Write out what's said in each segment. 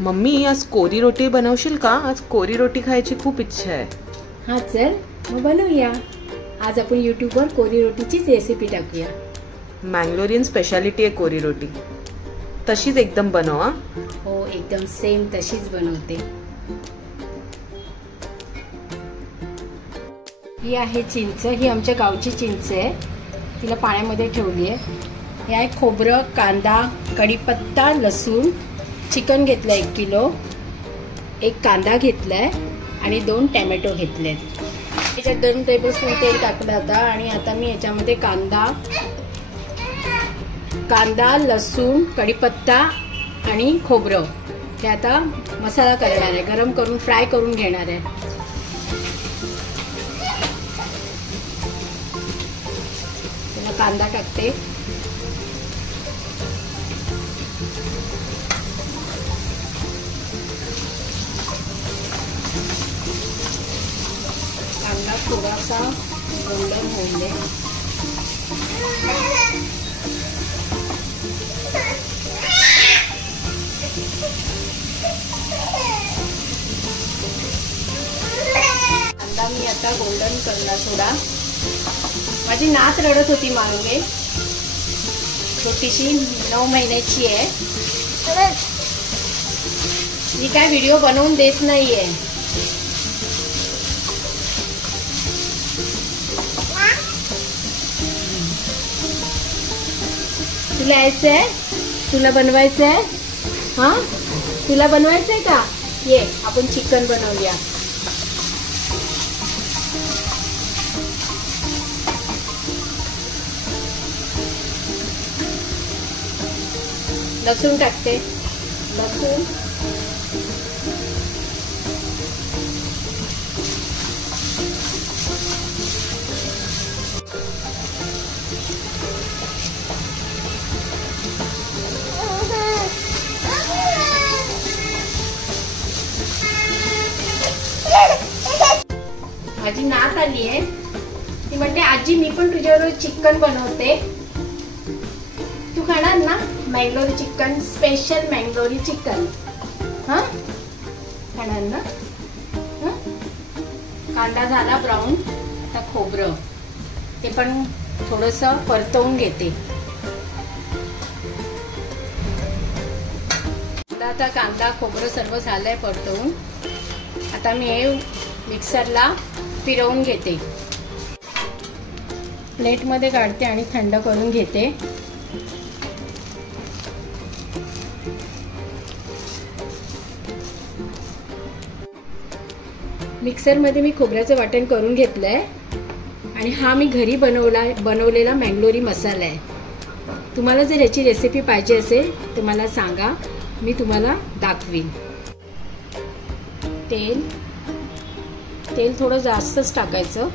Mummy आज कोरी रोटी बनवशील का? आज कोरी रोटी खायची खूप इच्छा आहे. हाँ चल मग बनवूया. आज आपण यूट्यूबवर कोरी रोटीचीच रेसिपी टाकूया. मँगलोरियन स्पेशालिटी आहे कोरी रोटी. तशीच एकदम बनव. हो एकदम सेम तशीच बनवते. ही आहे चिंच. ही आमच्या गावची चिंच आहे. तिला पाण्यामध्ये ठेवली आहे. हे आहे खोबरं, कांदा, कढीपत्ता, लसूण. चिकन घेतलं 1 किलो. 1 कांदा घेतलाय आणि 2 टोमॅटो घेतलेत. याच्यात 2 टेबलस्पून तेल टाकलं आता. आणि आता मी याच्यामध्ये कांदा, लसूण, कढीपत्ता आणि खोबरं हे आता मसाला करणार आहे. गरम करून फ्राय करून घेणार आहे. त्याला कांदा टाकते. कांदा थोडासा गोल्डन होऊन दे. कांदा मी आता गोल्डन करला थोडा. माझी नात रडत होती मागे. छोटीशी 9 महिन्याची आहे. मी काय व्हिडिओ बनवून देत नाहीये. तुला यायचंय? तुला बनवायचंय? हा तुला बनवायचंय का? ये आपण चिकन बनवूया. लसूण टाकते. लसूण, माझी नात आली आहे. ती म्हणते आजी मी पण तुझ्याबरोबर चिकन बनवते. तू खाणार ना? मँगलोरी चिकन, स्पेशल मँगलोरी चिकन. हा खाणार ना? कांदा झाला ब्राऊन. आता खोबरं ते पण थोडस परतवून घेते. आता कांदा खोबरं सर्व झालंय परतवून. आता मी हे मिक्सरला फिरवून घेते. प्लेटमध्ये काढते आणि थंड करून घेते. मिक्सरमध्ये मी खोबऱ्याचं वाटण करून घेतलंय. आणि हा मी घरी बनवलेला मँगलोरी मसाला आहे. तुम्हाला जर याची रेसिपी पाहिजे असेल तर मला सांगा, मी तुम्हाला दाखवीन. तेल थोडं जास्तच टाकायचं.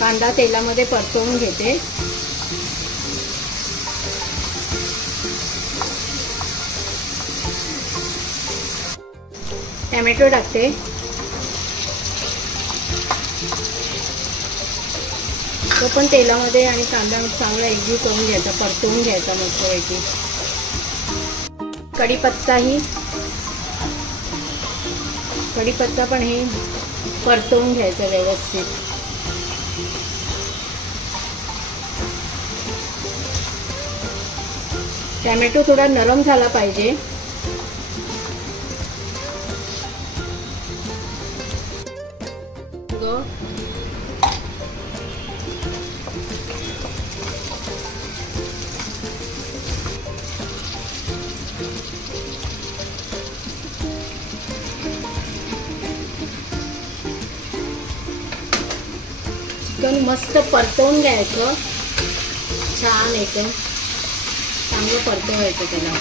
कांदा तेलामध्ये परतवून घेते. टोमॅटो टाकते. तो पण तेलामध्ये आणि कांदा चांगला एकजीव करून घ्यायचा, परतवून घ्यायचा मस्तपैकी. कढीपत्ता पण हे परतवून घ्यायचं व्यवस्थित. टोमॅटो थोडा नरम झाला पाहिजे. चिकन मस्त परतवून घ्यायचं. छान एकदम चांगलं परतवायचं त्याला.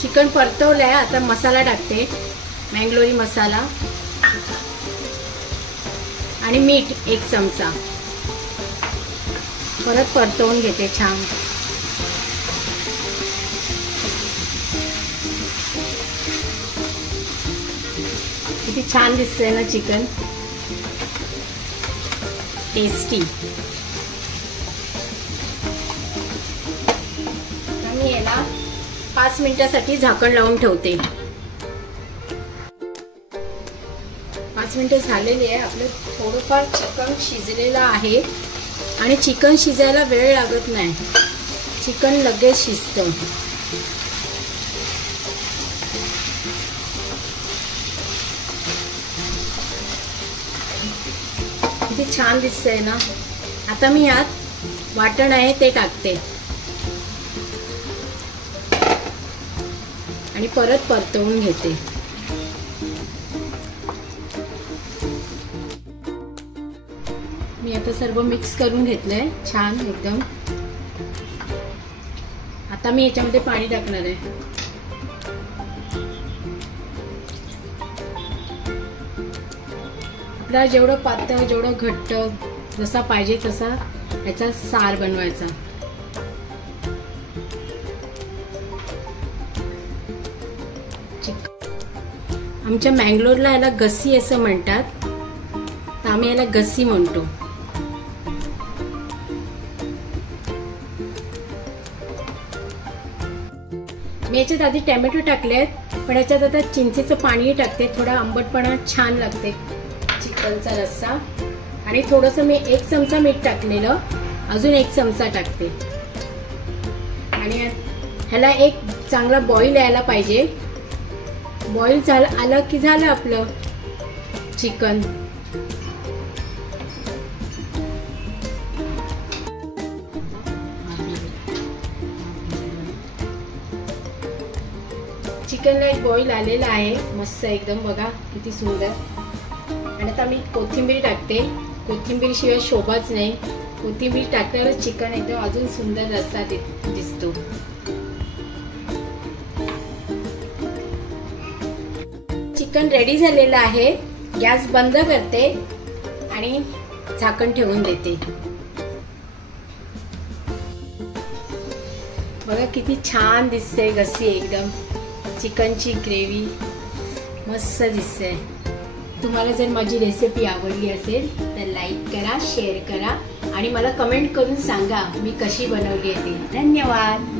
चिकन परतवलंय. आता मसाला टाकते. मँगलोरी मसाला आणि मीठ 1 चमचा. परत परतवून घेते छान. किती छान दिसतंय ना चिकन, टेस्टी. मी याला 5 मिनिटासाठी झाकण लावून ठेवते. 5 मिनिटं झालेली आहे. आपलं थोडंफार चिकन शिजलेलं आहे आणि चिकन शिजायला वेळ लागत नाही, चिकन लगेच शिजतं. किती छान दिसतंय ना. आता मी यात वाटण आहे ते टाकते आणि परत परतवून घेते. मी आता सर्व मिक्स करून घेतलंय छान एकदम. आता मी याच्यामध्ये पाणी टाकणार आहे. आपल्याला जेवढं पातळ जेवढं घट्ट जसा पाहिजे तसा याचा सार बनवायचा. आमच्या मँगलोरला याला गस्सी असं म्हणतात, तर आम्ही याला गस्सी म्हणतो. मी याच्यात आधी टोमॅटो टाकलेत, पण याच्यात आता चिंचेचं पाणी टाकते. थोडा आंबटपणा छान लागते चिकनचा रस्सा. आणि थोडंसं मी 1 चमचा मीठ टाकलेलं, अजून 1 चमचा टाकते. आणि ह्याला एक चांगला बॉईल यायला पाहिजे. बॉईल आलं की झालं आपलं चिकन. चिकनला एक बॉईल आलेला आहे मस्त एकदम, बघा किती सुंदर. आणि आता मी कोथिंबीर टाकते. कोथिंबीर शिवाय शोभाच नाही. कोथिंबीर टाकल्यावर चिकन एकदम अजून सुंदर रस्सा दिसतो. चिकन रेडी झालेलं आहे. गॅस बंद करते आणि झाकण ठेवून देते. बघा किती छान दिसते गस्सी एकदम. चिकनची ग्रेव्ही मस्त दिसते. तुम्हाला जर माझी रेसिपी आवडली असेल तर लाईक करा, शेअर करा आणि मला कमेंट करून सांगा मी कशी बनवली आहे. धन्यवाद.